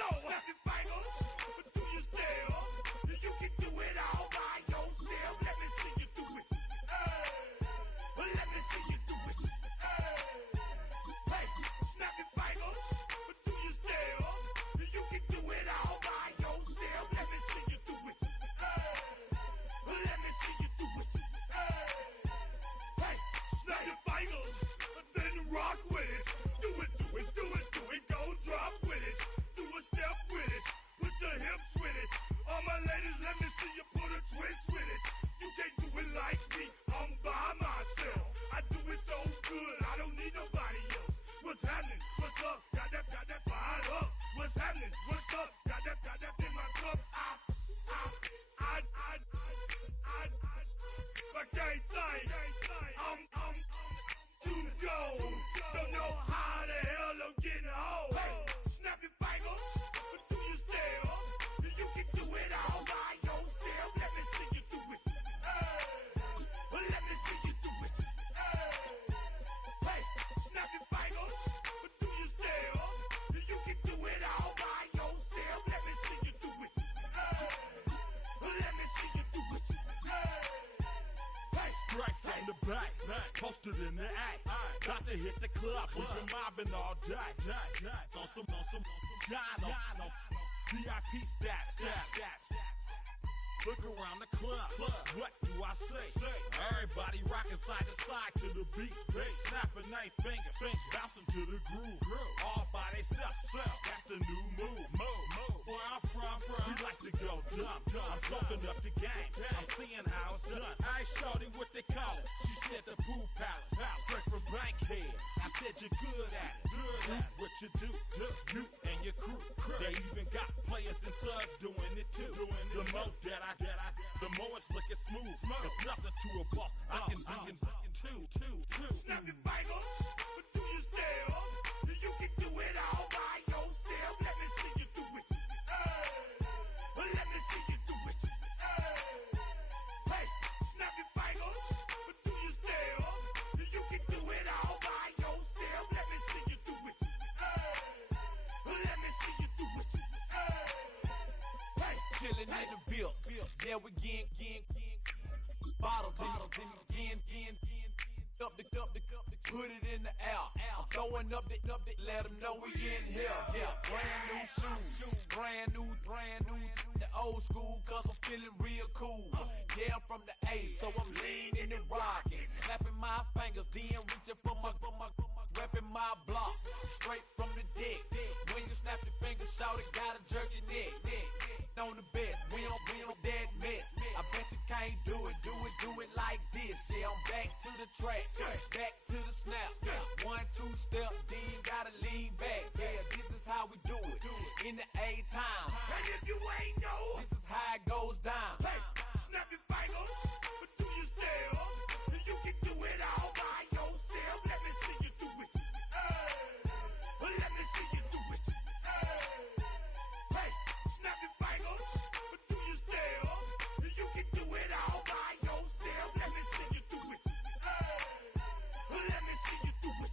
go. Snap your fingers, but do you still? You can do it all by yourself. Let me see you do it. Let me see you do it. Hey, snap your fingers, but do you still? You can do it all by yourself. Let me see you do it. Let me see you do it. Hey, snap your fingers, then rock with it. Do it, do it, do it, do it. Go drop with it. Do a step with it. Put your hips with it. All my ladies, let me see you put a twist with it. You can't do it like me. I'm by myself. I do it so good. I don't need nobody else. What's happening? What's up? Got that fired up. What's happening? What's up? Got that in my cup. I can't think. I'm too gold. Don't know how the hell I'm getting home. Hey, snap your fingers, but do you still? You can do it all by yourself. Let me see you do it. Let me see you do it. Hey, snap your fingers, but do you still? You can do it all by yourself. Let me see you do it. Let me see you do it. Hey, Straight from the back, posted in the act. Got to hit the club, we've been mobbing all day. On some Jono, VIP stats. Look around the club, what do I say? Everybody rocking side to side to the beat. Snapping their fingers, bouncing to the groove. All by themselves, that's the new move. Where I'm from, we like to go dumb. I'm soaking up the game, I'm seeing how it's done. I ain't shorty what they call it, she said the pool palace. Straight from Bankhead, I said you're good at it. Do what you do, you and your crew. They even got players and thugs doing it too. The more that the more it's looking smooth. It's nothing to a boss. I can two. snap your fingers, but do you still? You can do it all by yourself. Let me see you do it. Let me see you do it. Hey, snap your fingers, but do you still? You can do it all by yourself. Let me see you do it. Let me see you do it. Hey, Chillin' in the bill, yeah we getting bottles in again. Up the put it in the air. I'm throwing up the, let them know we in here. Yeah, brand new shoes, brand new. The old school, cause I'm feeling real cool. Yeah, I'm from the A, so I'm leaning and rocking. Snapping my fingers, then reaching for my repping my block. Straight from the deck. When you snap your fingers, shout it, gotta jerk your neck. On the best, we don't that mess. I bet you can't do it like this. Yeah, I'm back to the track, back to the snap. 1, 2 step, then gotta lean back. Yeah, this is how we do it in the A time. and if you ain't know, This is how it goes down. hey, snap your fingers, but do you still? You can do it all by yourself. Let me see you do it. Let me see you do it. Hey, snap your fingers, but do you still? You can do it all by yourself. Let me see you do it. Let me see you do it.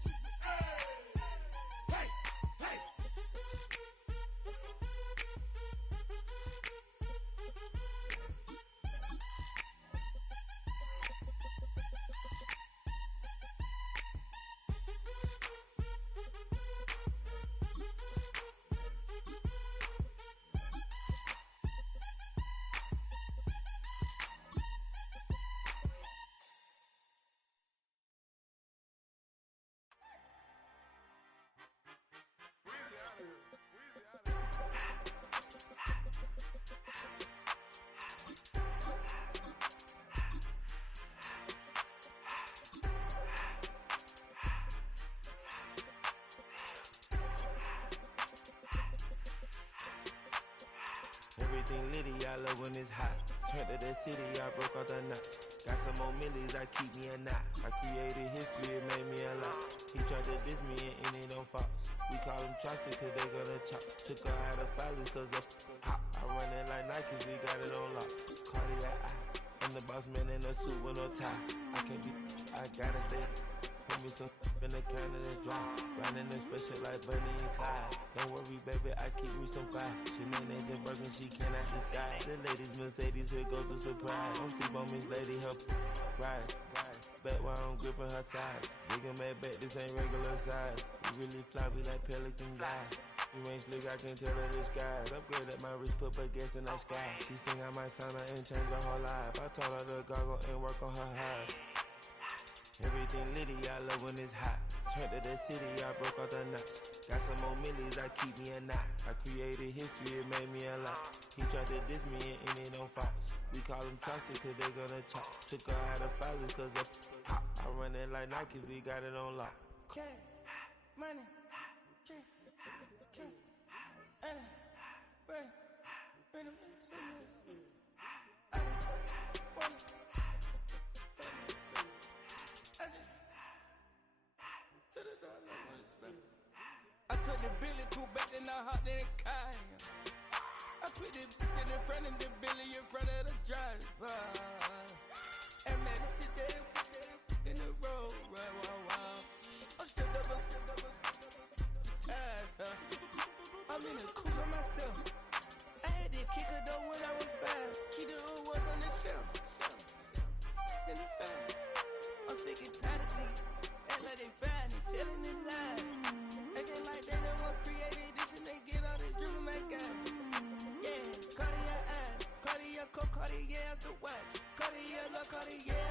Hey, hey. Everything litty, I love when it's hot. Turned to the city, I broke out the notch. Got some more millies, I keep me a knot. I created history, it made me a lot. He tried to diss me and it don't false. We call them Chaucer cause they gonna chop. Took her out of filers cause of hot. I run it like Nike, we got it on lock. Cardiac eye. I'm the boss man in a suit with no tie. I can't be, I gotta stay. Put me some in the can of the dry. Riding in special like Bunny and Clyde. Don't don't worry, baby, I keep me some fire. Shenanigans and working, she cannot decide. The ladies Mercedes, here goes the surprise. Don't sleep on Miss Lady, help ride. Back while I'm gripping her side. Nigga mad back, this ain't regular size. You really floppy like Pelican guys. You ain't slick, I can tell her the skies. Upgrade at my wrist, put her gas in the sky. She think I might sign her and change her whole life. I told her to goggle and work on her highs. Everything litty, I love when it's hot. Turned to the city, I broke out the nuts. Got some more millies, I keep me a knot. I created history, it made me a lot. He tried to diss me and it don't false. We call them Chaucer cause they gonna chop. Took her out of filers cause of pop. I run it like Nike, we got it on lock. Cash, money, cash, money, bring them into this. I took the Billy Cool back and I hopped in the car. I put the in front of the Billy in front of the driver. And man, sit there in the road, right, wow. I'm still double, ties, huh? I'm in the coupe by myself. I had to kick her though when I was 5. Keep the old ones on the shelf. In the fire. I'm sick and tired of me. Act like they find it, telling them lies. Acting like they the one created this and they get all the dream my guy. Yeah, Cartier eyes, Cartier coat, Cartier as the watch. Cartier look, Cartier,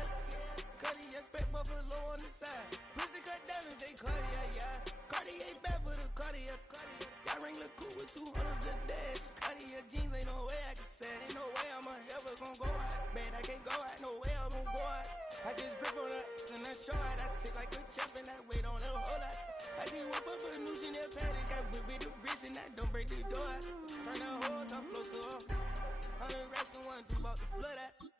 Cartier spec buffalo on the side. Pussy cut diamonds, they Cartier, yeah. Cartier bad for the Cartier. Sky ring look cool with 200 a dash. Cartier jeans, ain't no way I can say. Ain't no way I'm ever gonna go out. Man, I can't go out, no way I'm gonna go out. I just grip on her and I show out. I sit like a champ and I wait on her whole lot. I just whip up a new Chanel paddock. I whip with the wrist and I don't break the door out. Turn the whole top floor to off. 100 racks and 1 2 about the flood out.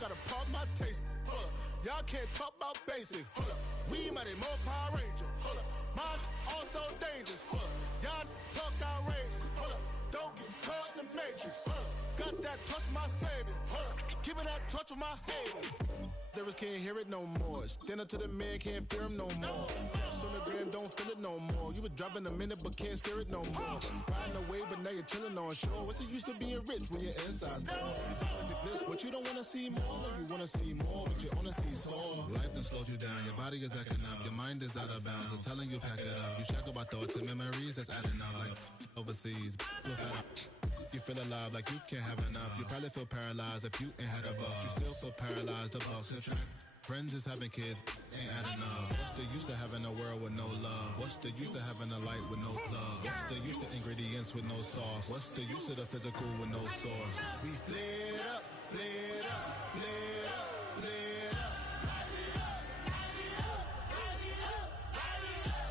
Gotta pop my taste. Hold up. Y'all can't talk about basic. Hold up. We mighty more Power Ranger. Hold up. Mine also dangerous. Hold up. Y'all talk outrageous. Hold up. Don't get caught in the matrix. Hold up. Got that touch of my savior. Hold up. Give me that touch of my hater. Lyrics can't hear it no more. Stand up to the man, can't fear him no more. Sonogram don't feel it no more. You were driving a minute but can't steer it no more. Riding away but now you're chilling on shore. What's the use of being rich when your inside's poor? This, what you don't wanna see more, you wanna see more, but you wanna see sore. Life done slowed you down, your body is acting up, your mind is out of bounds, it's telling you pack it up. You shack about thoughts and memories that's adding up like overseas. You feel alive like you can't have enough. You probably feel paralyzed if you ain't had a buck. You still feel paralyzed, the bucks and track. Friends is having kids, ain't adding up. What's the use of having a world with no love? What's the use of having a light with no plug? What's the use of ingredients with no sauce? What's the use of the physical with no source? We flared up, flared up, flared up, flared up.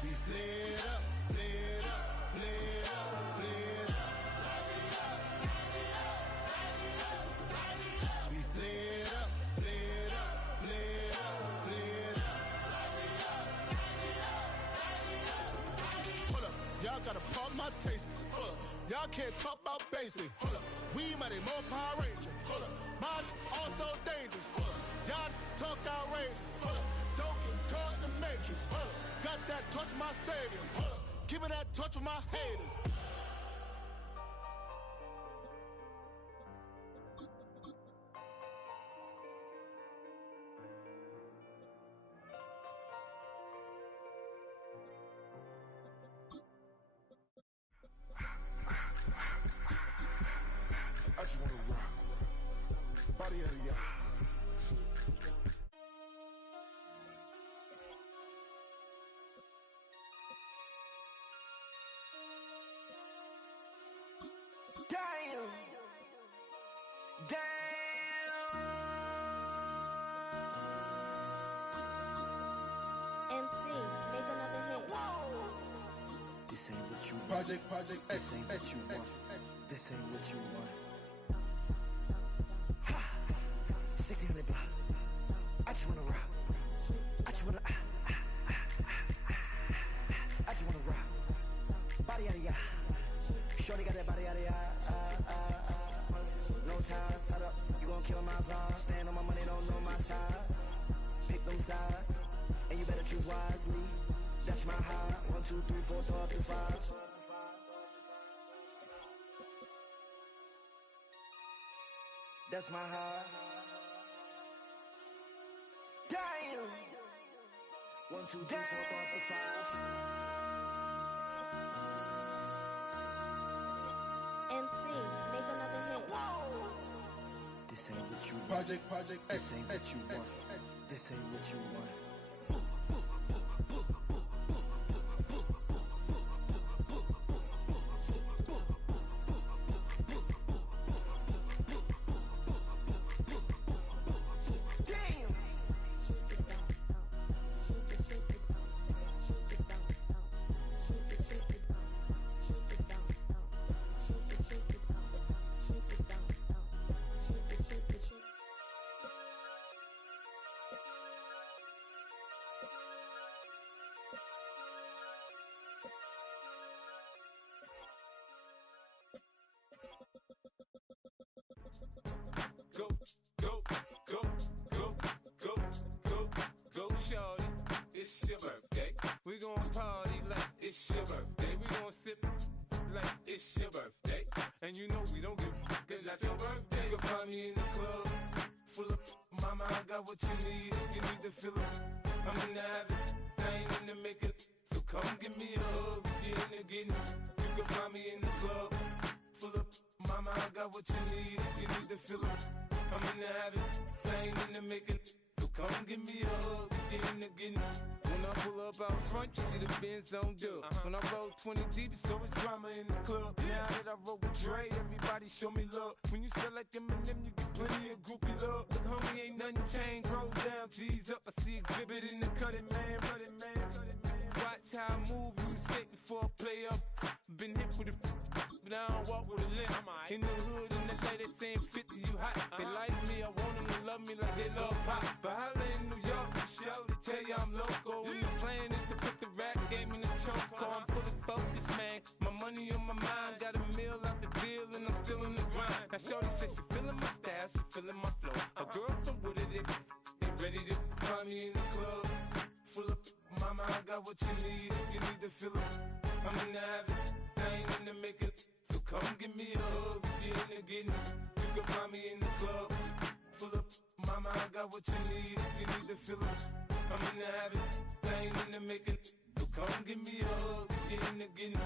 We flared up, flared up, flared up, flared up. We flared up, flared up, flared up, flared up. Hold up, y'all gotta pump my taste. Hold up, y'all can't talk about basic. Hold up, we mighty more Power Ranger. Hold up, mine also dangerous. Hold up, y'all talk outrageous. Hold up, don't get caught in the matrix. Got that touch my savior. Give me that touch with my haters. I just wanna rock. Body out of y'all. Damn. MC, make another hit. This ain't what you want. Project This ain't what you want. This ain't what you want. Ha! 1600 block. I just wanna rock. I just wanna I just wanna rock. Body out of ya. Shorty got that body out of ya. No time, set up. You gon' kill my vibe. Stand on my money, don't know my size. Pick them sides, and you better choose wisely. That's my high. 1, 2, 3, 4, throw up to 5. That's my high. Damn. 1, 2, 3, 4, throw up to 5. MC, make another hit. This ain't what you want. Project This ain't what you want. This ain't what you want. Go, shorty. It's your birthday. We gon' party like it's your birthday. We gon' sip like it's your birthday. And you know we don't give a fuck, cause that's your birthday. You'll find me in the club, full of mama, I got what you need. You need to fill up. I'm in the habit, I ain't in the making. So come give me a hug, you in the getting. You can find me in the club, full of mama, I got what you need. You need to fill up. I'm in the habit, I ain't in the making. So come give me a hug, get in the getting. When I pull up out front, you see the Benz on dub. When I roll 20 deep, it's always drama in the club. Now that I roll with Dre, everybody show me love. When you sell like Eminem, you get plenty of groupie love. Look, homie, ain't nothing changed. Roll down, G's up. I see exhibit in the cutting, man. Watch how I move, you mistake before I play up. Been hit with a but I don't walk with a limp. In the hood, in the lady saying 50, you hot. They like me, I want them to love me like they love pop. But holla in New York, show to tell you I'm local. When the plan is to put the rap game in the choke. I'm fully focused, man. My money on my mind, got a meal out the deal, and I'm still in the grind. Now shorty says she feeling my style, she feeling my flow. A girl from Wooded, they ready to find me in the club. Full of mama, I got what you need. You need to fill up. I'm in the habit, I ain't in the making. So come give me a hug, get in the getting. You can find me in the club, full up. Mama, I got what you need. You need to fill up. I'm in the habit, I ain't in the making. So come give me a hug, get in the getting.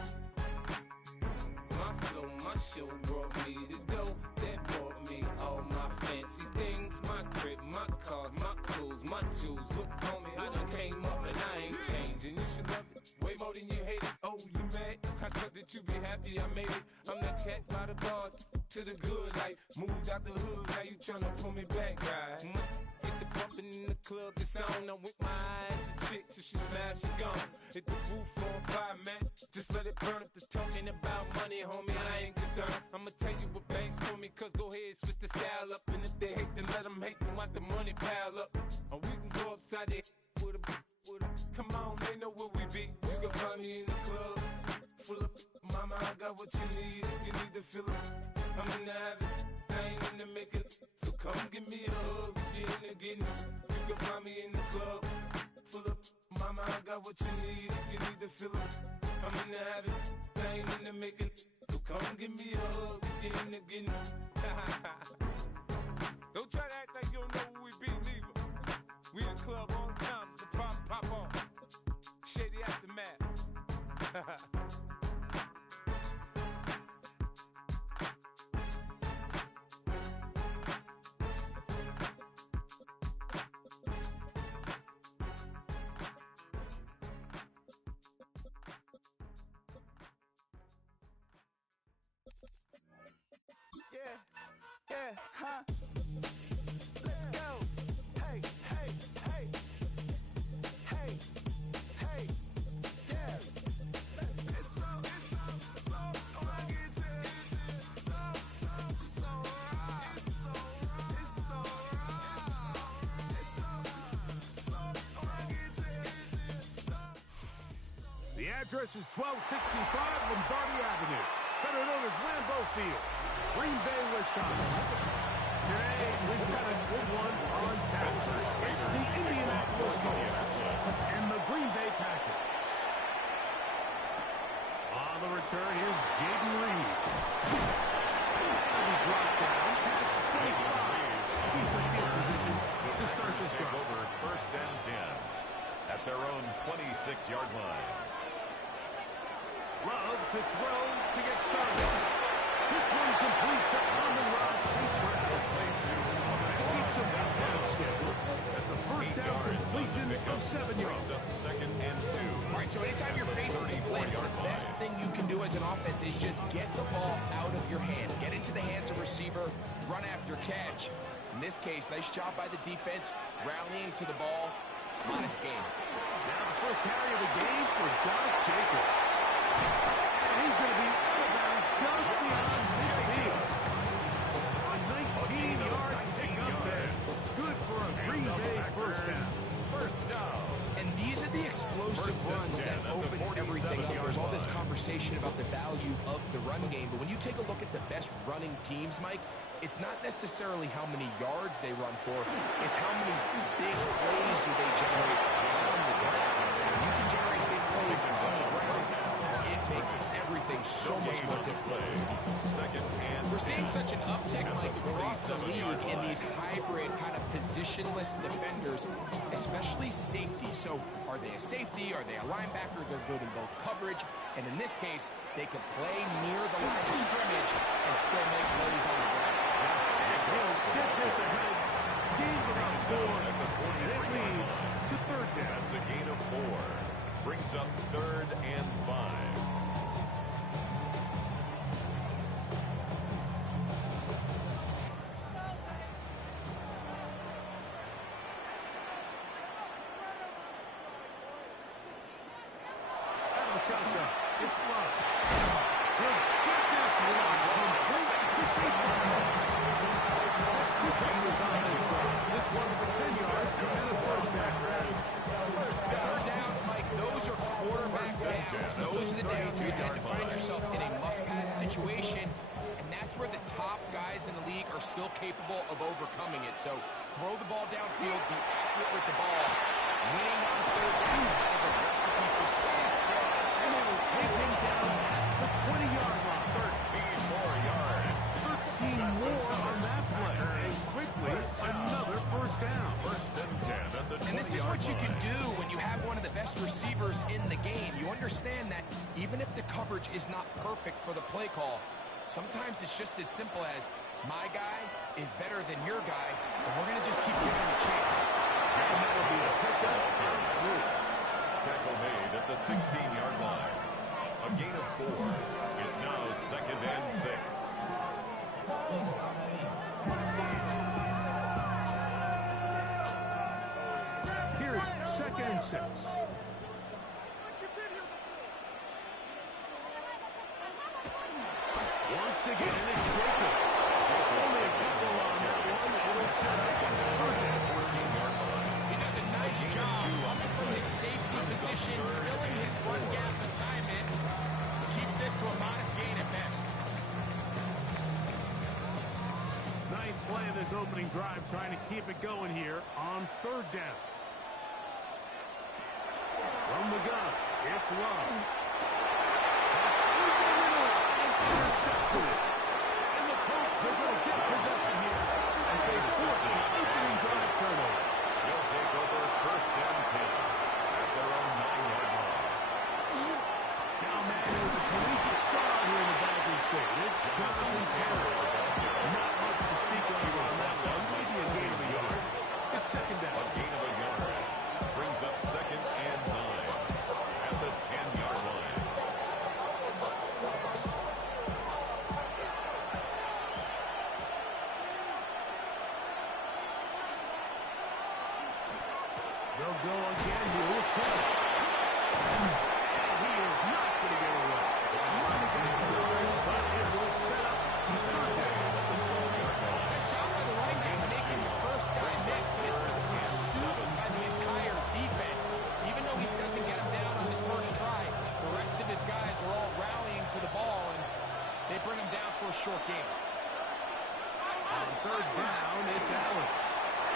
My flow, my show brought me to go. That brought me all my fancy things. My crib, my cars, my clothes, my jewels. Look, homie, I done came up and I ain't changing. You should love it way more than you hate it. Oh, you mad? I thought that you be happy I made it. I'm the cat by the bar to the good life. Moved out the hood, now you tryna pull me back, right? Get the bumpin' in the club, it's on. I'm with my eyes to chicks, if she smash, she gone. Hit the roof on fire, man. Just let it burn if the talking about money, homie, I ain't concerned. I'ma tell you what banks told me, cause go ahead, switch the style up. And if they hate, then let them hate, then watch the money pile up. Or we can go upside there with a come on, they know where we be. You can find me in the club, full of mama, I got what you need. You need to fill up. I'm in the habit, I ain't in the making. So come give me a hug, get in the getting. You can find me in the club, full of got what you need if you need to feel it. I'm in the habit, I ain't in the making. So come give me a hug, get in the getting. Don't try to act like you don't know who we be, neither. We the club on time, so pop on. Shady Aftermath. Yeah, huh? Let's go. Hey, hey, hey. Hey, hey, yeah. It's so rugged. So raw. It's so rugged. The address is 1265 Lombardi Avenue, better known as Lambeau Field, Green Bay, Wisconsin. Today, we've got a good one on tap. It's the Indianapolis Colts and the Green Bay Packers. On the return, here's Jaden Reed. He dropped down past 25. He's in field position to start this drive. Over 1st and 10 at their own 26-yard line. Love to throw to get started. This one completes on the run. St. Brown. Keeps him ahead of schedule. That's a first down completion of 7 yards. Up 2nd and 2. All right, so anytime you're facing the blitz, the best thing you can do as an offense is just get the ball out of your hand. Get into the hands of receiver, run after catch. In this case, nice job by the defense, rallying to the ball. Honest game. Now the first carry of the game for Josh Jacobs. And he's going to be out of bounds just beyond midfield. A 19-yard pickup there. Good for a Green Bay first down. First down. And these are the explosive runs that open everything up. There's all this conversation about the value of the run game, but when you take a look at the best running teams, Mike, it's not necessarily how many yards they run for, it's how many big plays do they generate on the ground. When you can generate big plays on the ground, it makes everything so much more difficult. We're seeing such an uptick, Mike, across the league in these hybrid kind of positionless defenders, especially safety. So are they a safety? Are they a linebacker? They're good in both coverage. And in this case, they can play near the line of scrimmage and still make plays on the ground. He'll get this ahead. Gain about 4. And it leads to 3rd down. That's a gain of 4. Brings up 3rd and 5. Chelsea, it's Love. He'll get this one complete to safety. That's 2 players on his ground. This one for 10 yards and a first down. Third downs, Mike, those are quarterback downs. Those are the downs where you tend to find yourself in a must-pass situation, and that's where the top guys in the league are still capable of overcoming it. So throw the ball downfield, be accurate with the ball. Winning on 3rd downs, that is a recipe for success. And they will take him down at the 20-yard line. 13 more yards. 13 more on that play. And quickly, another first down. 1st and 10 at the 20-yard line. And this is what you can do when you have one of the best receivers in the game. You understand that even if the coverage is not perfect for the play call, sometimes it's just as simple as my guy is better than your guy, and we're going to just keep giving him a chance. And that'll be a pickup of 3. Tackle made at the 16-yard line. A gain of 4. It's now 2nd and 6. Here's 2nd and 6. Once again, it's Jacobs. Only a couple on that one. It'll set up a 3rd down. 14-yard line. He does a nice job coming from his safety position, filling his run gap assignment. Keeps this to a modest gain at best. 9th play of this opening drive, trying to keep it going here on 3rd down. From the gun, it's Love. That's over the middle and intercepted. And the Colts are going to get possession here as they force the opening drive turnover. He'll take over first and 10 at their own 9-yard line. Now, man, is a collegiate star here in the Badger State. It's Jonathan Taylor. Not much to speak of on that one. Maybe a gain of a yard. It's second down. A gain of a yard brings up second and 9 at the 10-yard line. They'll go again here with Taylor. And he is not going to get away. Running back forward, but it will set up the third down. Nice job by the running back making the first guy miss, but it's the pursuit by the entire defense. Even though he doesn't get him down on his first try, the rest of his guys are all rallying to the ball, and they bring him down for a short gain. On third down, it's Allen.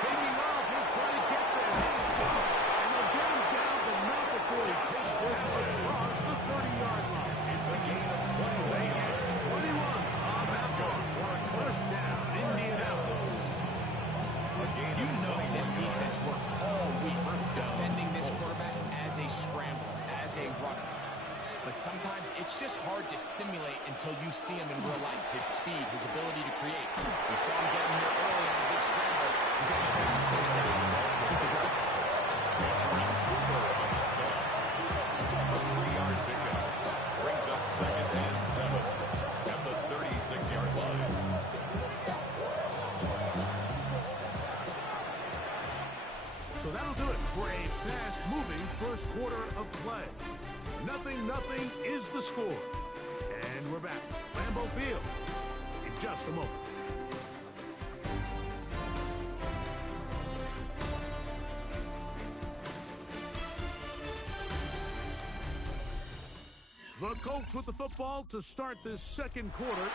Taking off, he'll try to get there. And they'll get him down, but not before he takes this across the 30-yard line. It's a gain of 21 yards. 21 on that one for a first down, Indianapolis. You know this defense worked all week defending this quarterback as a scrambler, as a runner. But sometimes it's just hard to simulate until you see him in real life. His speed, his ability to create. We saw him getting here early on a big scramble. He's able to get the first down. Hit the ground. A 3-yard pickup brings up second and 7 at the 36-yard line. So that'll do it for a fast-moving first quarter of play. 0-0 is the score. And we're back. Lambeau Field in just a moment. The Colts with the football to start this second quarter.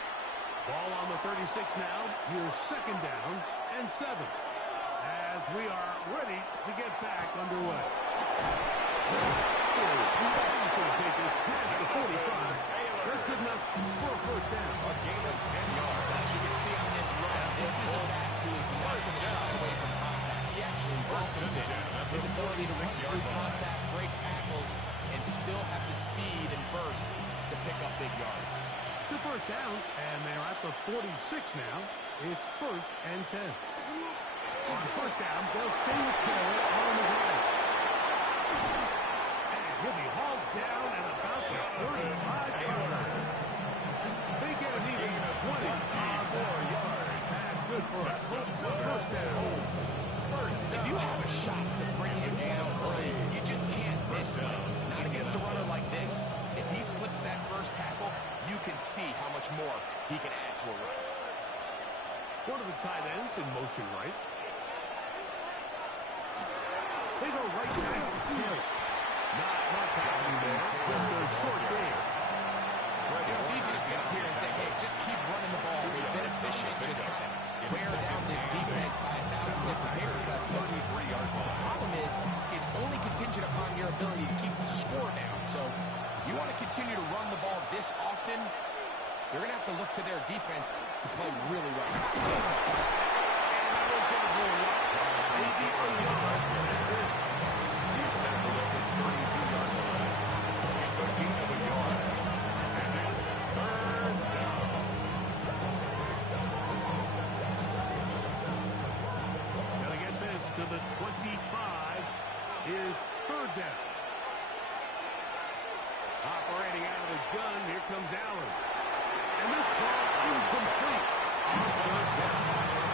Ball on the 36 now. Here's second down and 7. As we are ready to get back underway. He's going to take this past the 45. That's good enough for a first down. A gain of 10 yards. As you can see on this run, this is a back who is not going to shy away from contact. He actually welcomes it. His ability to run through contact, break tackles, and still have the speed and burst to pick up big yards. 2 first downs, and they're at the 46 now. It's first and 10. On first down, they'll stay with Taylor on the ground. And he'll be hauled down at about the 35-yard line. They get an even 24 yards. That's good for a first down. If you have a shot to bring him down early, you just can't miss him. Not against a runner like this. If he slips that first tackle, you can see how much more he can add to a run. One of the tight ends in motion right. They go right back to Taylor. Not much happening there. Just a short game. It's easy to sit up here and say, hey, just keep running the ball. We've been efficient. Just kind of wear down this defense by 1,000 different haircuts. But the problem is, it's only contingent upon your ability to keep the score down. So if you want to continue to run the ball this often, you're going to have to look to their defense to play really well. Maybe a yard. That's it. He's tackled at the 32-yard line. It's a gain of a yard. And it's third down. Gotta get this to the 25. Here's third down. Operating out of the gun, here comes Allen. And this ball incomplete. On third down.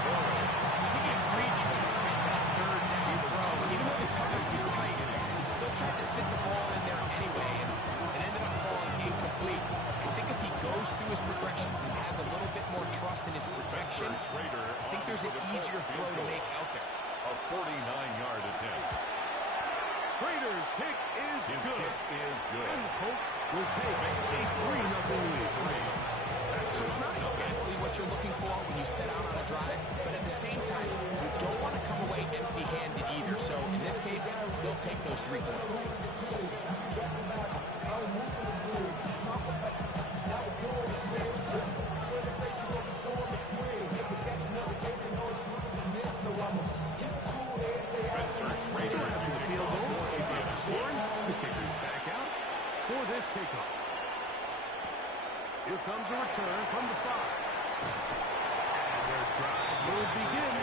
He got predetermined that third down throw. Even though the coverage was tight, he still tried to fit the ball in there anyway, and it ended up falling incomplete. I think if he goes through his progressions and has a little bit more trust in his protection, I think there's an easier throw to make out there. A 49-yard attempt. Schrader's kick is His good. kick is good. And the Colts will take a 3-0 lead. So it's not exactly what you're looking for when you set out on a drive, but at the same time, you don't want to come away empty-handed either. So in this case, they'll take those 3 points. For this kickoff. Here comes a return from the 5. And their drive will begin.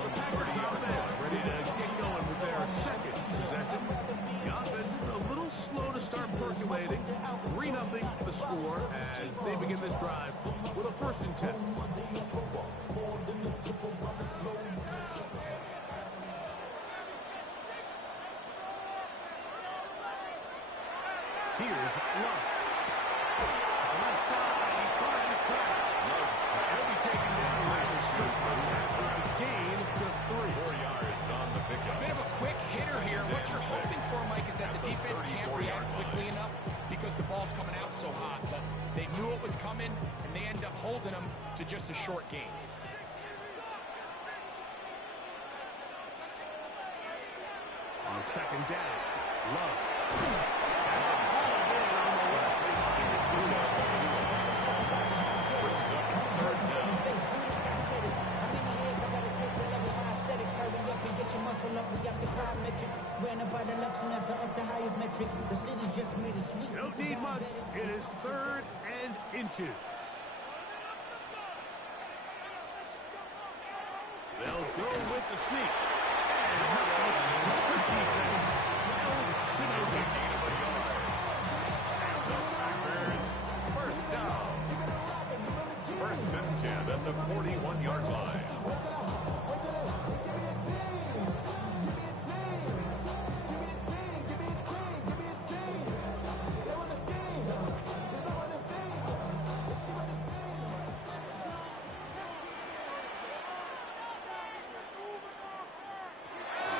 The Packers offense ready to get going with their second possession. The offense is a little slow to start percolating. 3-0 the score as they begin this drive with a 1st and 10. Here's Love. Left side, he finds Pratt. He'll be taken down rather swiftly after a gain of just 3. 4 yards on the pickup. A bit of a quick hitter here. What you're hoping for, Mike, is that the defense can't react quickly enough because the ball's coming out so hot. But they knew it was coming, and they end up holding them to just a short gain. On 2nd down, Love. You don't need much. It is 3rd and inches. They'll go with the sneak. And not much good defense. Well, Chinoza. And the Packers, 1st down. 1st and 10 at the 41-yard line.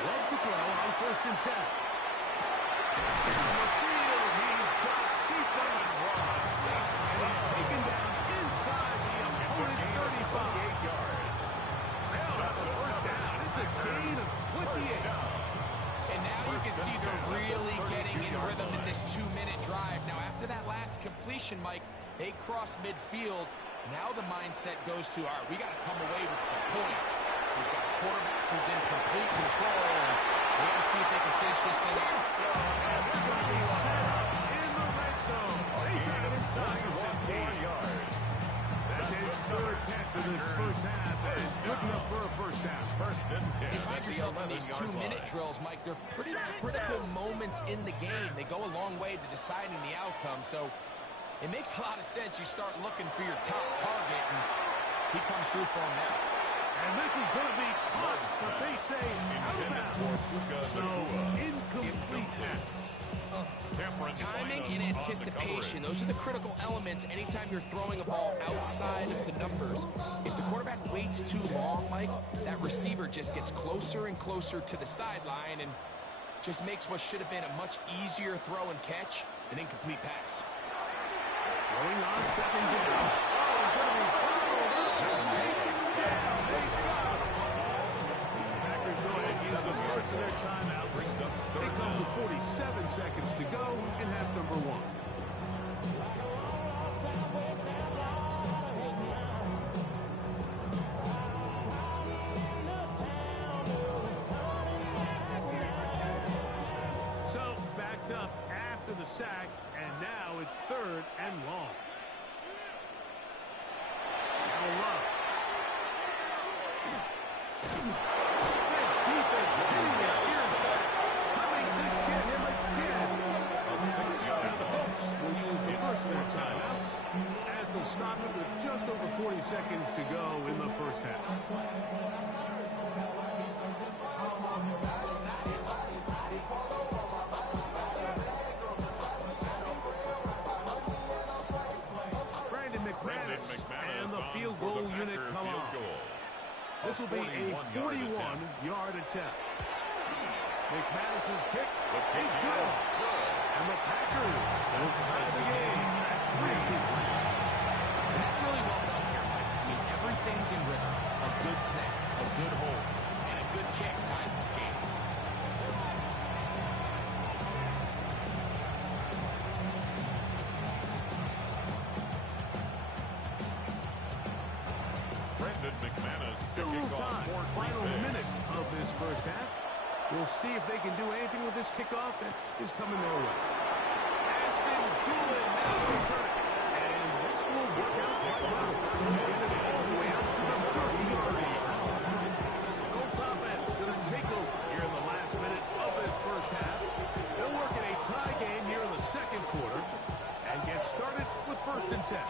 Love to throw on 1st and 10. On the field, he's got Cephas Ross. And he's taken down inside the opponent's 35. yards. Well, that's a 1st down. It's a gain of 28. And now you can see they're really getting in rhythm in this 2-minute drive. Now, after that last completion, Mike, they cross midfield. Now the mindset goes to, all right, we got to come away with some points. We've got a quarterback who's in complete control. We're going to see if they can finish this thing off. And they're going to be set up in the red zone. They got it inside of 15 yards. That's his 3rd catch of this 1st half. That is good enough for a 1st down. 1st and 10. You find yourself in these 2-minute drills, Mike. They're pretty critical moments in the game. They go a long way to deciding the outcome. So it makes a lot of sense. You start looking for your top target, and he comes through for him now. And this is going to be caught, but they say out of bounds. So incomplete pass. Timing and anticipation, those are the critical elements anytime you're throwing a ball outside of the numbers. If the quarterback waits too long, Mike, that receiver just gets closer and closer to the sideline and just makes what should have been a much easier throw and catch an incomplete pass. Throwing on 2nd down. Packers go ahead and use the 1st of their timeout. Brings up 3rd It comes with 47 seconds to go in half number 1. So backed up after the sack, and now it's 3rd and long. Now Love. Defense getting their ears back, coming to get him again. Now the Colts will use the 1st of their timeouts as they'll stop it with just over 40 seconds to go in the 1st half. Brandon McManus and the field goal unit come on. This will be a 41-yard attempt. McManus's kick is good. And the Packers will tie the game at 3 apiece. And that's really well done here, Mike. I mean, everything's in rhythm. A good snap, a good hold, and a good kick ties this game. Brendan McManus Still a kicking little off time. for Final Green Bay. minute of this first half. We'll see if they can do anything with this kickoff that is coming their way. Ashton Doolin now returning. And this will work out quite well. Get it all the way out to the 30-yard line. Colts offense going to take over here in the last minute of this first half. They'll work in a tie game here in the second quarter and get started with 1st and 10.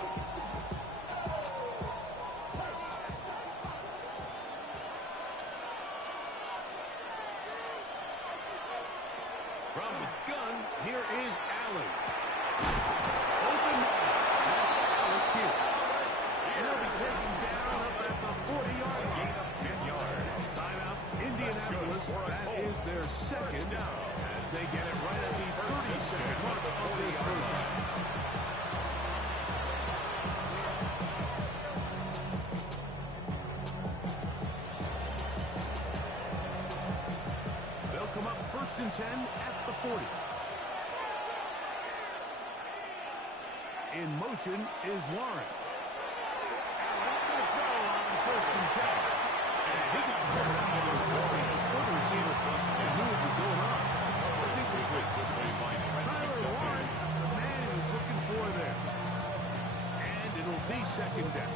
From the gun, here is Allen. Open man. That's Alec Pierce. And he'll be taken down up at the 40-yard line. Gain of 10 yards. Timeout, Indianapolis. That is their second down as they get it right at the 30-second mark of this first half. They'll come up 1st and 10 at the 40. In motion is Warren. Allen going to throw on 1st and 10. And he got caught out of the receiver and knew what was going on. It's incomplete. Tyler Warren, the man he was looking for there. And it'll be 2nd down.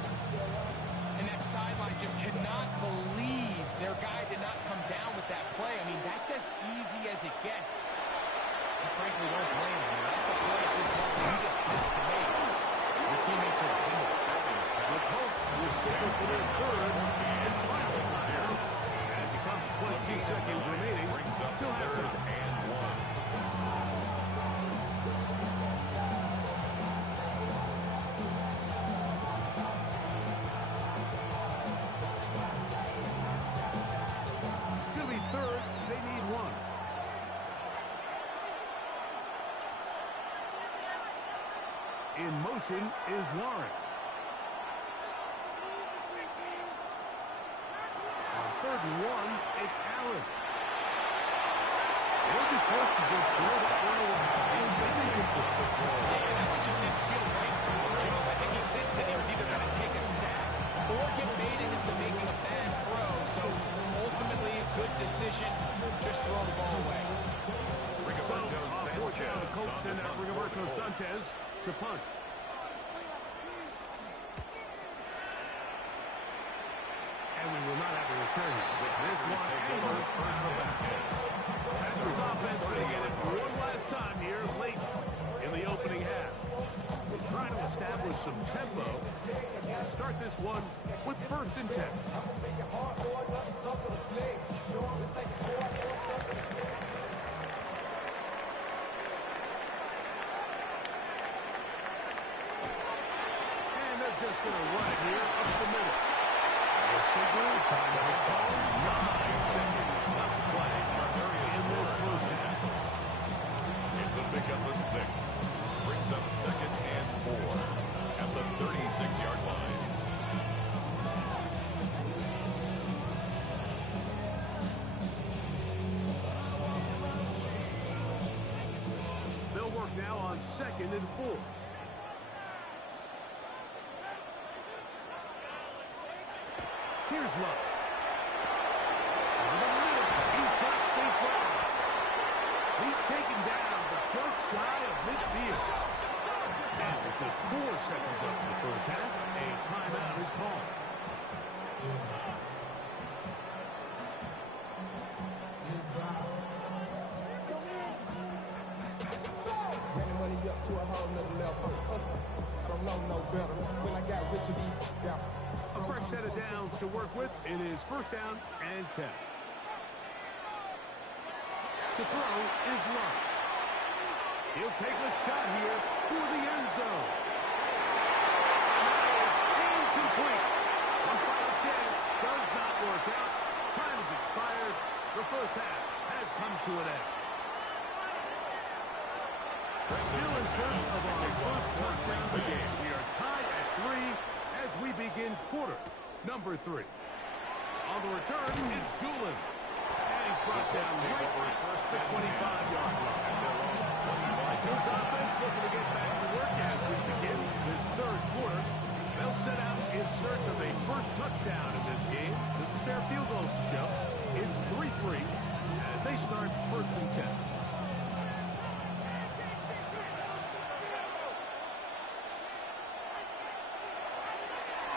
And that sideline just cannot believe their guy did not come down with that play. I mean, that's as easy as it gets. And frankly, don't blame him. That's a play at this level you just have to make. Your teammates are dependent. The Colts will signal for their 3rd and final timeout as it comes 22 seconds remaining to halftime. And 1. It's going to be 3rd. They need 1. In motion is Warren. On 3rd and 1, it's Allen. They'll be forced to just throw that one away. It's incomplete. Yeah, that one just didn't feel right for him, Joe. I think he sensed that he was either going to take a sack or get baited into making a bad throw. So ultimately, a good decision. Just throw the ball away. So, on 4th down, the Colts send out Rigoberto Sanchez to punt. And we will not have a return here. This one angled by the back. Packers offense going to get it one last time here late in the opening half. We're trying to establish some tempo. Start this one with 1st and 10. And they're just going to run it here up the middle. The signal, timeout call, 9 seconds left to play in this first half. It's a pickup of 6. Brings up 2nd and 4 at the 36-yard line. They'll work now on 2nd and 4. Here's Love. Over the middle. He's got safe ground. He's taken down, but just shy of midfield. And with just 4 seconds left in the first half, a timeout is called. Running money up to a whole nother level. I don't know no better. When I got rich, got A fresh set of downs to work with. It is 1st down and 10. To throw is Love. He'll take a shot here for the end zone. And that is incomplete. One final chance does not work out. Time has expired. The first half has come to an end. Still in search of our first touchdown of the game. We are tied at 3 as we begin quarter number 3. On the return, it's Doolin. And he's brought down right at the 25-yard line. Bills offense looking to get back to work as we begin this third quarter. They'll set out in search of a first touchdown in this game. Just a pair of field goals to show. It's 3-3 as they start first and 10.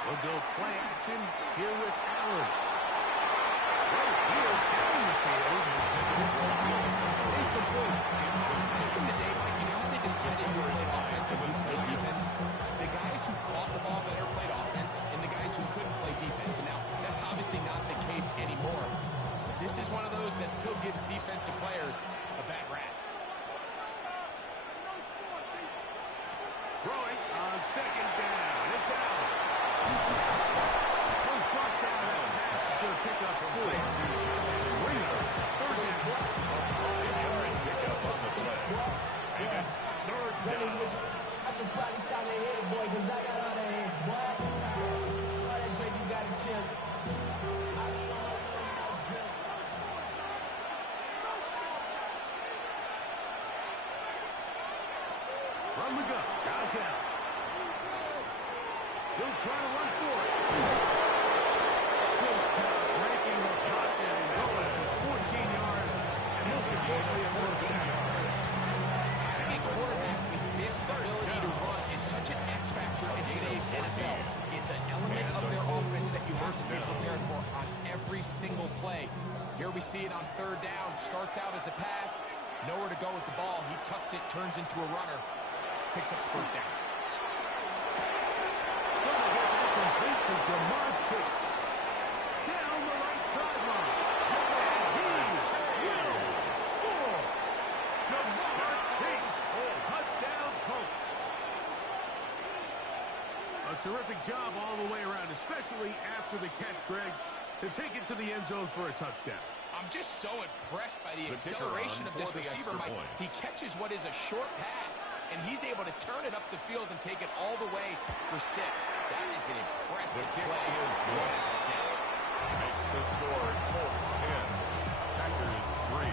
We'll go play action here with Allen. Field down the field. Incomplete. Back in the day, Mike, you know how they decided who played offense and who played defense? The guys who caught the ball better played offense, and the guys who couldn't play defense. And now, that's obviously not the case anymore. But this is one of those that still gives defensive players a bad rap. Throwing on second down. It's out. Goes brought down. That pass is going to pick up 4. Reno, third down. Pick up on the play. And it's third down. I should probably sign a head, boy, because I got all the heads, boy. All that drink, you got to chill. I don't know how you know drink. From the gun, Josh Allen. He'll try to run for it. Good count, breaking the pocket and going for 14 yards. And most importantly, a first down. Having a quarterback with this ability to run is such an X factor in today's NFL. It's an element of their offense that you have to be prepared for on every single play. Here we see it on third down. Starts out as a pass. Nowhere to go with the ball. He tucks it, turns into a runner. Picks up the first down. Complete to Jamar Chase. Down the right sideline. And he will score. Jamar Chase. Touchdown Colts. A terrific job all the way around, especially after the catch, Greg, to take it to the end zone for a touchdown. I'm just so impressed by the acceleration of this receiver, Mike. He catches what is a short pass, and he's able to turn it up the field and take it all the way for 6. That is an impressive play. Is good. Makes the score Colts 10, Packers 3.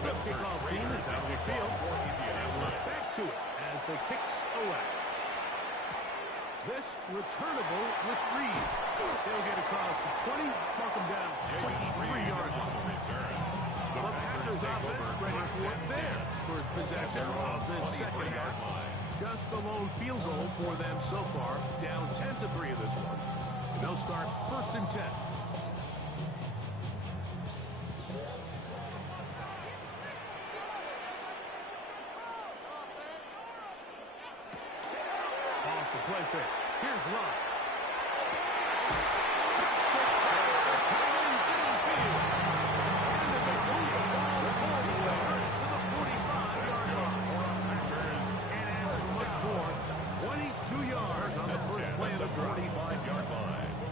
The kickoff team is out of the field. Back to it as the kicks away. This returnable with Reed. They'll get across the 20, mark them down 23-yard line. The Packers offense ready for their first possession of this second half. Just the lone field goal for them so far, down 10-3 in this one. And they'll start first and 10. Off the play fake. Here's Love.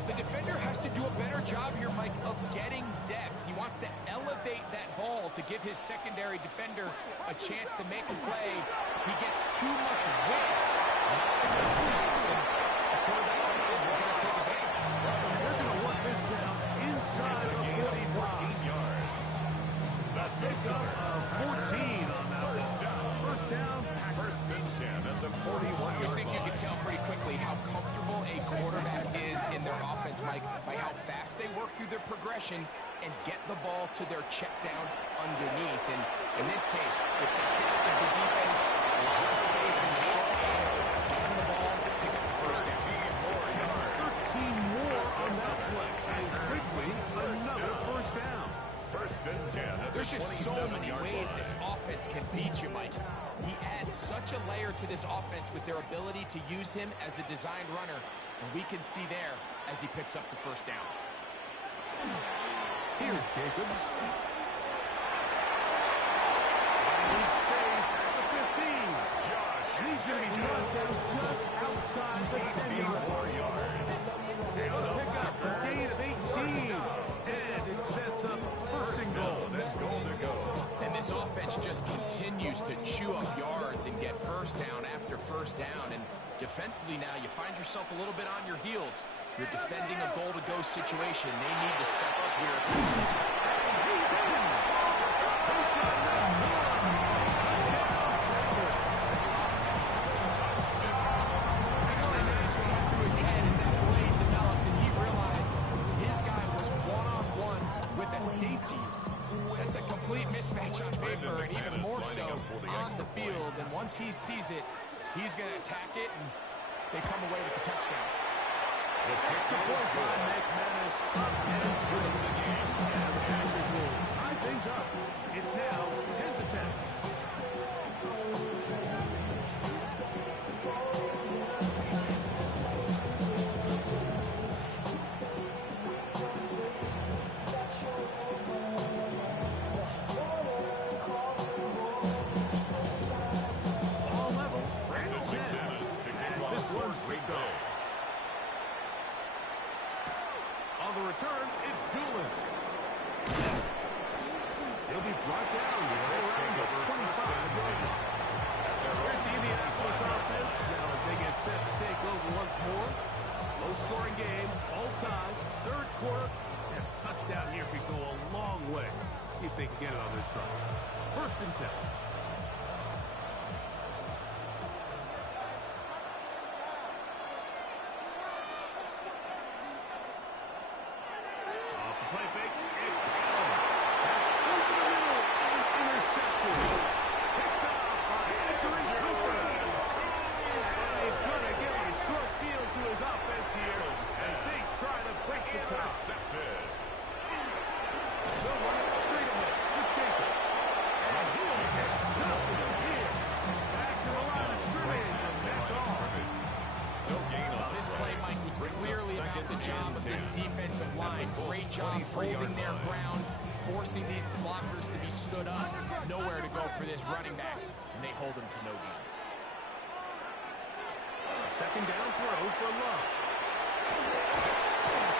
The defender has to do a better job here, Mike, of getting depth. He wants to elevate that ball to give his secondary defender a chance to make a play. He gets too much width. The quarterback on this is going to take advantage. They're going to work this down inside the 45 yards. That's a pickup of 14 on that one. First down, First and 10 at the 41-yard line. I always think you can tell pretty quickly how comfortable a quarterback is in their offense, Mike, by how fast they work through their progression and get the ball to their check down underneath. And in this case, with the depth of the defense, a lot of space in the short game, getting the ball, pick up the first down. 13 more on that play. And quickly, another first down. First and 10 at the There's just so many 27-yard ways line. this offense can beat you, Mike. He adds such a layer to this offense with their ability to use him as a designed runner, and we can see there as he picks up the first down. Here's Jacobs. continues to chew up yards and get first down after first down. And defensively now, you find yourself a little bit on your heels. You're defending a goal-to-go situation. They need to step up here. He's in. His head as that play developed, and he realized his guy was one-on-one with a safety. That's a complete mismatch on paper, and even more so on the field. And once he sees it, he's going to attack it, and they come away with the touchdown. The extra point by McManus up and wins the game. And the Packers will tie things up. It's now 10-10. All level, and 10 as this one's kicked off. On the return, it's Doolin. He'll be brought down right around the 25-yard line. Here's the Indianapolis offense now as they get set to take over once more. Low-scoring game, all time, third quarter, and a touchdown here could go a long way. See if they can get it on this drive. First and 10. Play fake, it's Allen. That's over the middle and intercepted. Picked off by Edgerrin Cooper. And he's going to give a short field to his offense here as they try to break the tie. Intercepted. They'll run it straight ahead with Jacobs. And he gets nothing here. Back to the line of scrimmage, and that's all. No gain on This play, Mike, was clearly about the job of this defensive line. Great job holding their ground, forcing these blockers to be stood up. Nowhere to go for this running back, and they hold him to no gain. Second down throw for Love.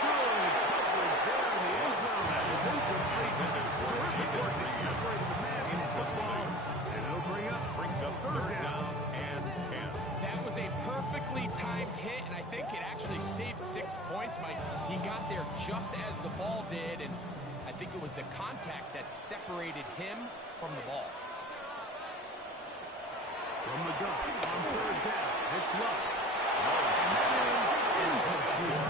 Good coverage there in the end zone. That is incomplete. Terrific work to separate the man from football. And it'll brings up third down and 10. That was a perfectly timed hit, and I think it actually saved 6 points, Mike. He got there just as the ball did, and I think it was the contact that separated him from the ball. From the gun on third down, it's Love. And that is incomplete.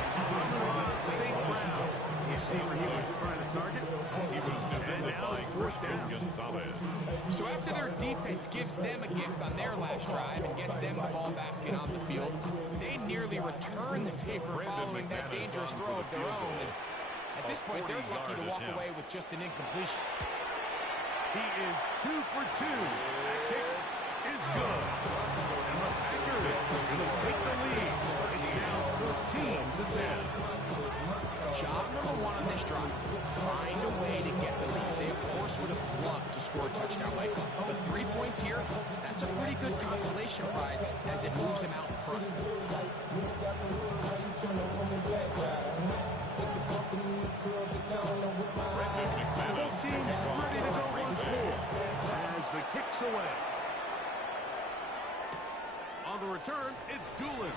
St. Brown. You see where he was trying to target? He was defended by Christian Gonzalez. So after their defense gives them a gift on their last drive and gets them the ball back and on the field, they nearly return the favor following that dangerous throw of their own. And at this point, they're lucky to walk away with just an incompletion. He is 2 for 2. That kick is good. And the Packers going to take the lead. It's now 14-10. Job number one on this drive, find a way to get the lead. They, of course, would have loved to score a touchdown, Mike. But 3 points here, that's a pretty good consolation prize as it moves him out in front. Both teams ready to go once more as the kick's away. On the return, it's Doolin.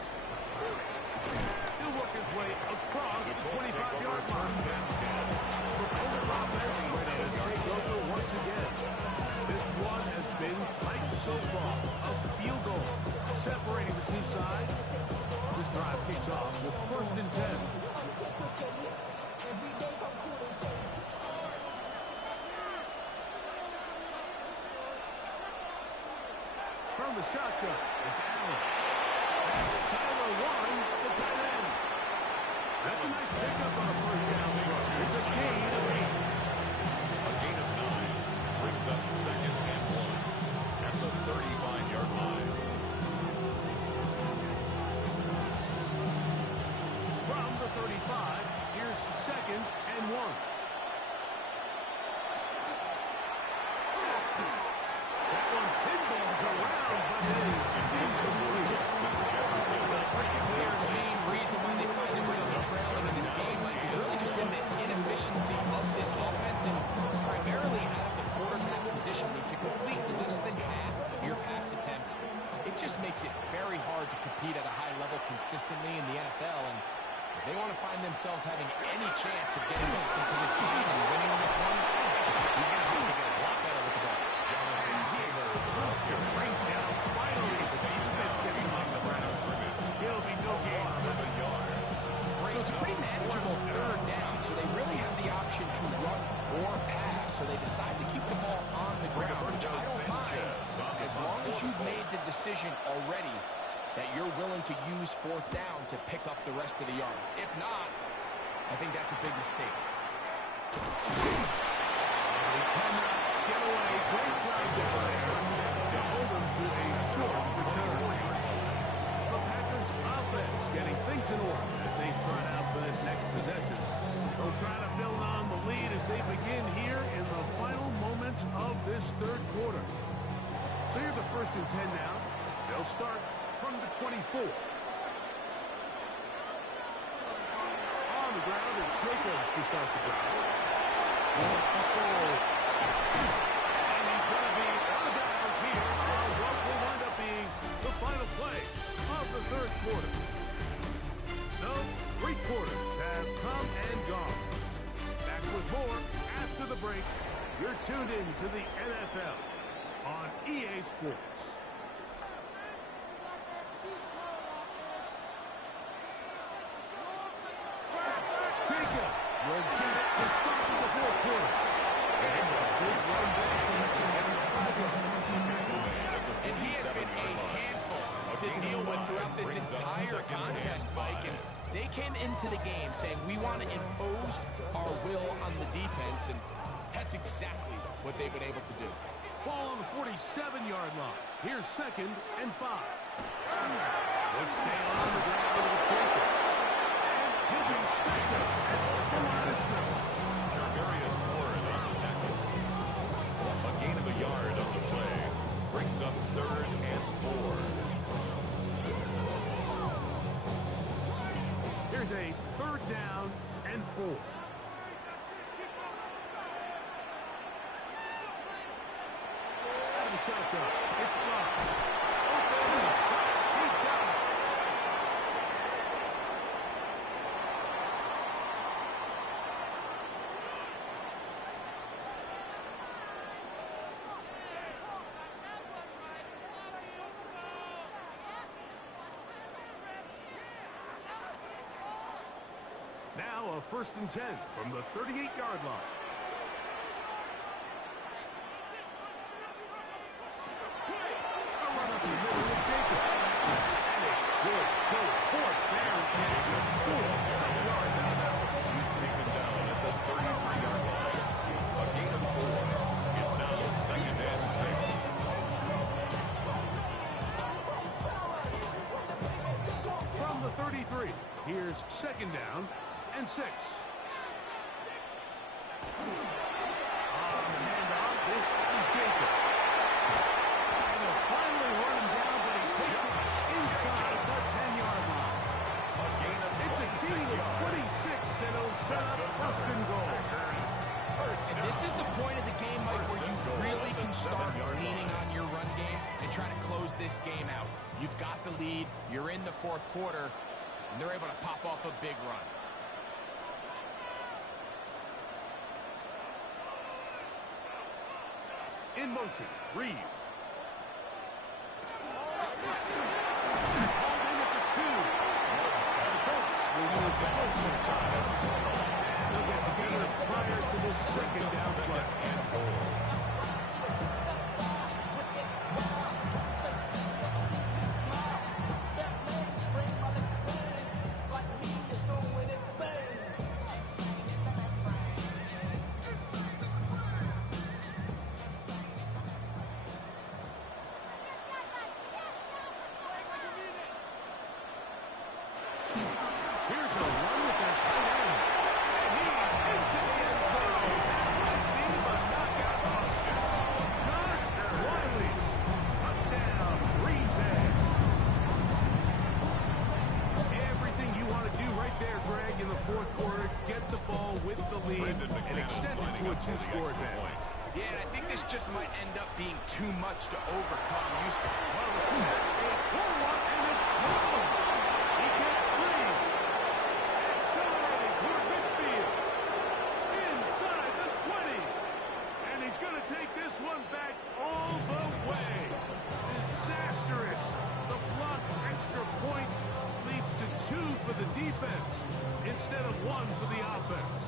He'll work his way across the 25-yard line. The Colts offense ready to take over once again. This one has been tight so far. A field goal separating the two sides. This drive kicks off with first and 10. From the shotgun, it's Allen. Tyler Warren, the tight end. That's a nice pickup on a first down run. It's a gain of 8. A gain of 9 brings up second and 1 at the 35-yard line. From the 35, here's second and 1. That one pinballs around, but it is incomplete. It's pretty clear the main reason why they find themselves trailing in this game, Mike, has really just been the inefficiency of this offense and primarily out of the quarterback position. makes it very hard to compete at a high level consistently in the NFL. And if they want to find themselves having any chance of getting into this game and winning this one, he's going to have to get a lot better with the ball. Jonathan Taylor looks to break down. Finally, the defense gets him on the ground. He'll be no gain, 7 yards. So it's a pretty manageable third down, so they really have the option to run or pass, so they decide to keep the ball on the ground, which I don't mind, as long as you've made the decision already that you're willing to use fourth down to pick up the rest of the yards. If not, I think that's a big mistake. They cannot get away. Great drive down there to hold them to a short return. The Packers offense getting things in order as they trot out for this next possession. They'll try to build on the lead as they begin here in the final moments of this third quarter. So here's a 1st and 10 now. They'll start from the 24. On the ground, it's Jacobs to start the drive. And he's going to be out of bounds here on what will wind up being the final play of the third quarter. So, 3 quarters have come and gone. Back with more after the break. You're tuned in to the NFL on EA Sports. Jacob will get it to start the fourth quarter. And a big run back from the 5 yards. And he has been a handful to deal with throughout this entire contest, Mike. And they came into the game saying, we want to impose our will on the defense, and that's exactly what they've been able to do. Ball on the 47-yard line. Here's 2nd and 5. They'll stay on the ground with the Packers. And he'll be stopped at the line of scrimmage. Jarvarius Ward on the tackle. A gain of a yard on the play. Brings up 3rd and 4. Here's a 3rd down and 4. Out of the shotgun. It's blocked. He's got it. Now a 1st and 10 from the 38-yard line. A run up the middle with Jacobs. And a good show of force there. Getting 4 yards out of that one. He's taken down at the 33-yard line. A gain of 4. It's now 2nd and 6. From the 33, here's 2nd down and 6. On the handoff, this is Jacob. And he'll finally run him down, but he takes it inside the 10-yard line. It's a gain of 26, and it'll set up 1st and goal. And this is the point of the game, Mike, where you really can start leaning on your run game and try to close this game out. You've got the lead, you're in the 4th quarter, and they're able to pop off a big run. In motion, Reed. Called in at the 2. The Colts will use the personal time. They'll get together prior to this 2nd down play. Here's a run with that tight end. And he's into the end zone. That might be a knockout. just might end up being too much to overcome. You said, well, the snap, a pull-up, and it's gone. He gets free. Accelerating toward midfield. Inside the 20. And he's going to take this one back all the way. Disastrous. The blocked extra point leads to 2 for the defense instead of 1 for the offense.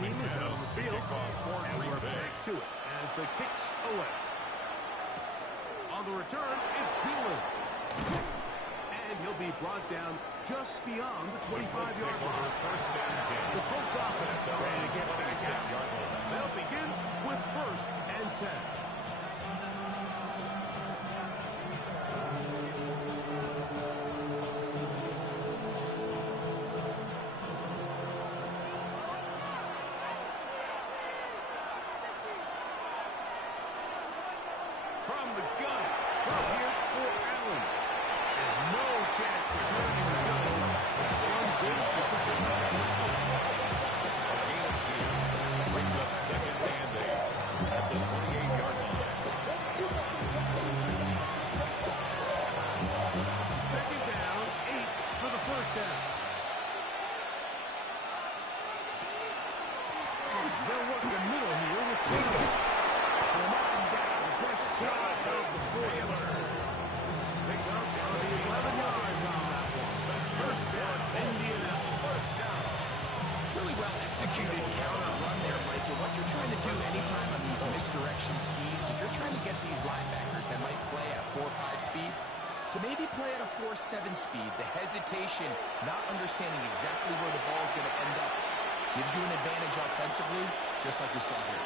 Team is on the field, and we're back to it as the kick's away. On the return, it's Dillon. And he'll be brought down just beyond the 25-yard line. The Colts offense ready to get back out. They'll begin with 1st and 10. From the gun, from here for Allen. And no chance to turn his gun. A gain of 2 brings up 2nd and 8 at the 28-yard line. 2nd down, 8 for the 1st down. They'll work the middle here with Taylor. Come up and down, just shy of the 40. Pick up on the 11 yards on that one. That's 1st down, Indianapolis. 1st down. really well executed counter run there, Mike. And what you're trying to do anytime on these misdirection schemes is you're trying to get these linebackers that might play at a 4-5 speed to maybe play at a 4-7 speed. The hesitation, not understanding exactly where the ball is going to end up, gives you an advantage offensively, just like we saw here.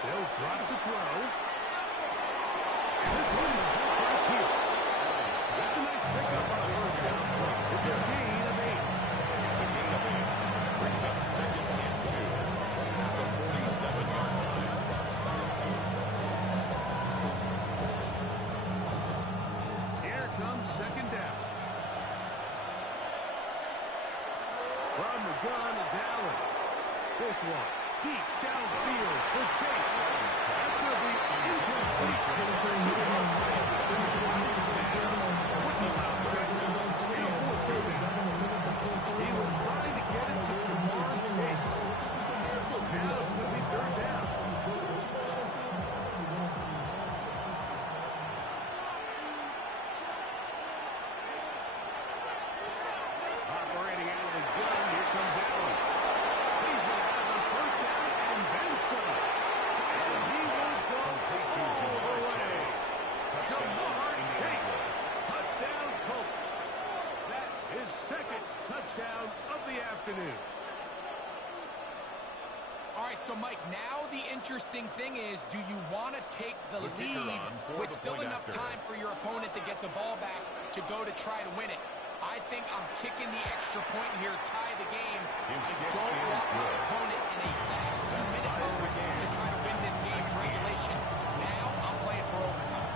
They'll drop to throw. This one is caught by Pierce. That's a nice pickup on the 1st down. It's a gain of 8. It's a gain of 8. Brings up 2nd and 2 at the 47-yard line. Here comes 2nd down. From the gun, it's Allen. This one deep downfield for Chase. That's going to be incomplete. He was trying to get it to Jamar Chase. Now it's going to be 3rd down. Operating out of the gun, here comes Allen. He's going to have a 1st down and then some. And he will go all the way. Jamar Chase. Touchdown, Colts. That is 2nd touchdown of the afternoon. All right, so Mike, now the interesting thing is, do you want to take the lead with still enough time for your opponent to get the ball back to go to try to win it? I think I'm kicking the extra point here, tie the game. I don't want my opponent in a last 2-minute mode to try to win this game in regulation. Now I'm playing for overtime.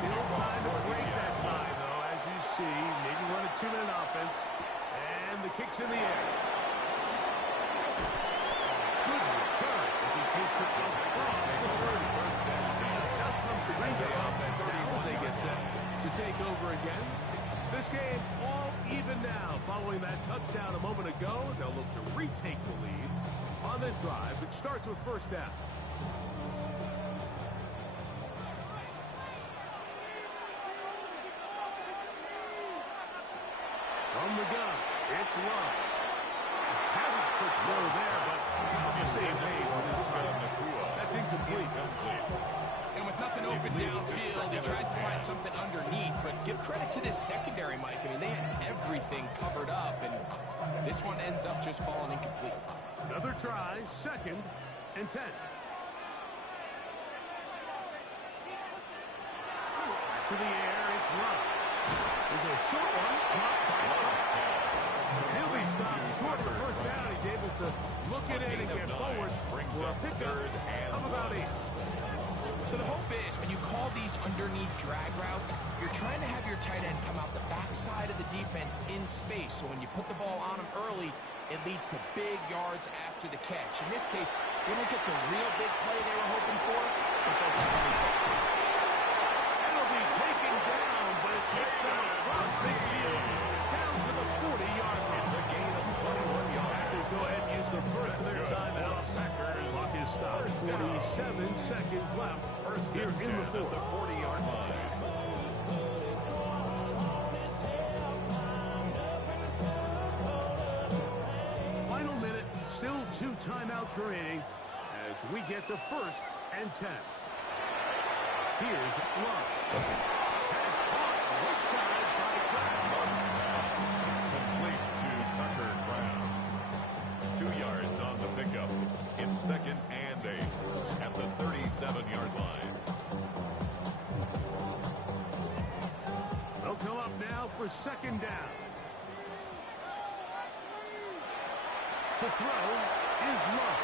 Still time to break that tie, though, as you see. Maybe run a 2-minute offense. And the kick's in the air. Good return as he takes it across the 30. First down. Now comes the Green Bay offense now as they get set to take over again. This game all even now following that touchdown a moment ago. They'll look to retake the lead on this drive, which starts with 1st down. From the gun, it's Love. Have a quick throw there, but the save made on this time. downfield. He tries to find something underneath, but give credit to this secondary, Mike. I mean, they had everything covered up, and this one ends up just falling incomplete. Another try, 2nd and 10. Back to the air, it's Love. There's a short one, caught by Love. He'll be stopped short of the first down. He's able to look it in and get forward for a pickup of about 8. So the hope is when you call these underneath drag routes, you're trying to have your tight end come out the backside of the defense in space. So when you put the ball on him early, it leads to big yards after the catch. In this case, they don't get the real big play they were hoping for, but they'll definitely take it. It'll be taken down, but it takes them across the field down to the 40-yard line. It's a gain of 21 yards. Packers go ahead and use the first of their timeouts. Clock is stopped. 47 seconds left here in the fourth. The 40-yard line. Final minute, still 2 timeouts remaining as we get to 1st and 10. Here's Love. Has caught right side by Complete to Tucker Kraft. 2 yards on the pickup. It's 2nd and 8 at the 37-yard line. They'll come up now for 2nd down. To throw is Love.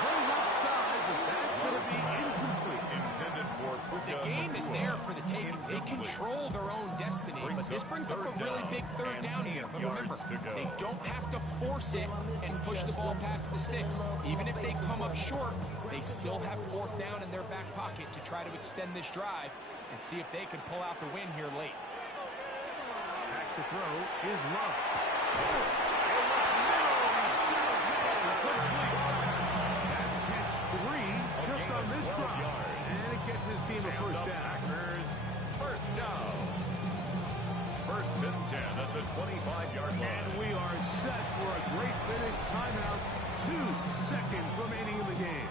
Full left side, but that's going to be incomplete. Intended for The game is there for the taking. They control their own destiny, but this brings up a really big 3rd down here. But remember, they don't have to force it and push the ball past the sticks. Even if they come up short, they still have 4th down in their back pocket to try to extend this drive and see if they can pull out the win here late. Back to throw is Love. That's catch 3 just on this drive. And it gets his team a first down. Packers, first down. 1st and 10 at the 25-yard line. And we are set for a great finish. Timeout. 2 seconds remaining in the game.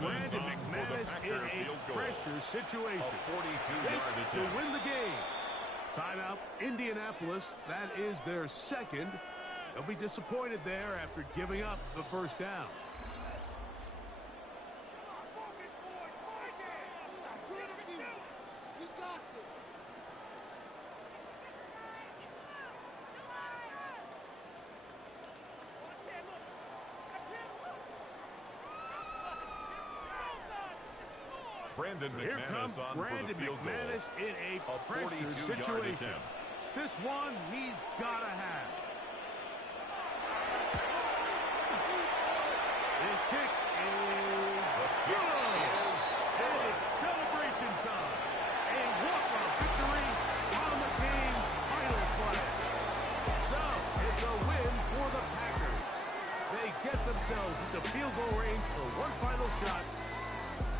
Brandon McManus in a pressure situation. This to win the game. Timeout, Indianapolis. That is their 2nd. They'll be disappointed there after giving up the first down. Brandon Here comes McManus on Brandon for the field McManus goal. in a pressure situation. This one he's got to have. His kick is good. And it's celebration time. A walk-off victory on the game's final play. So, it's a win for the Packers. They get themselves into field goal range for one final shot.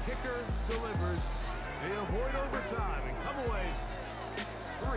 Kicker delivers. They avoid overtime and come away 3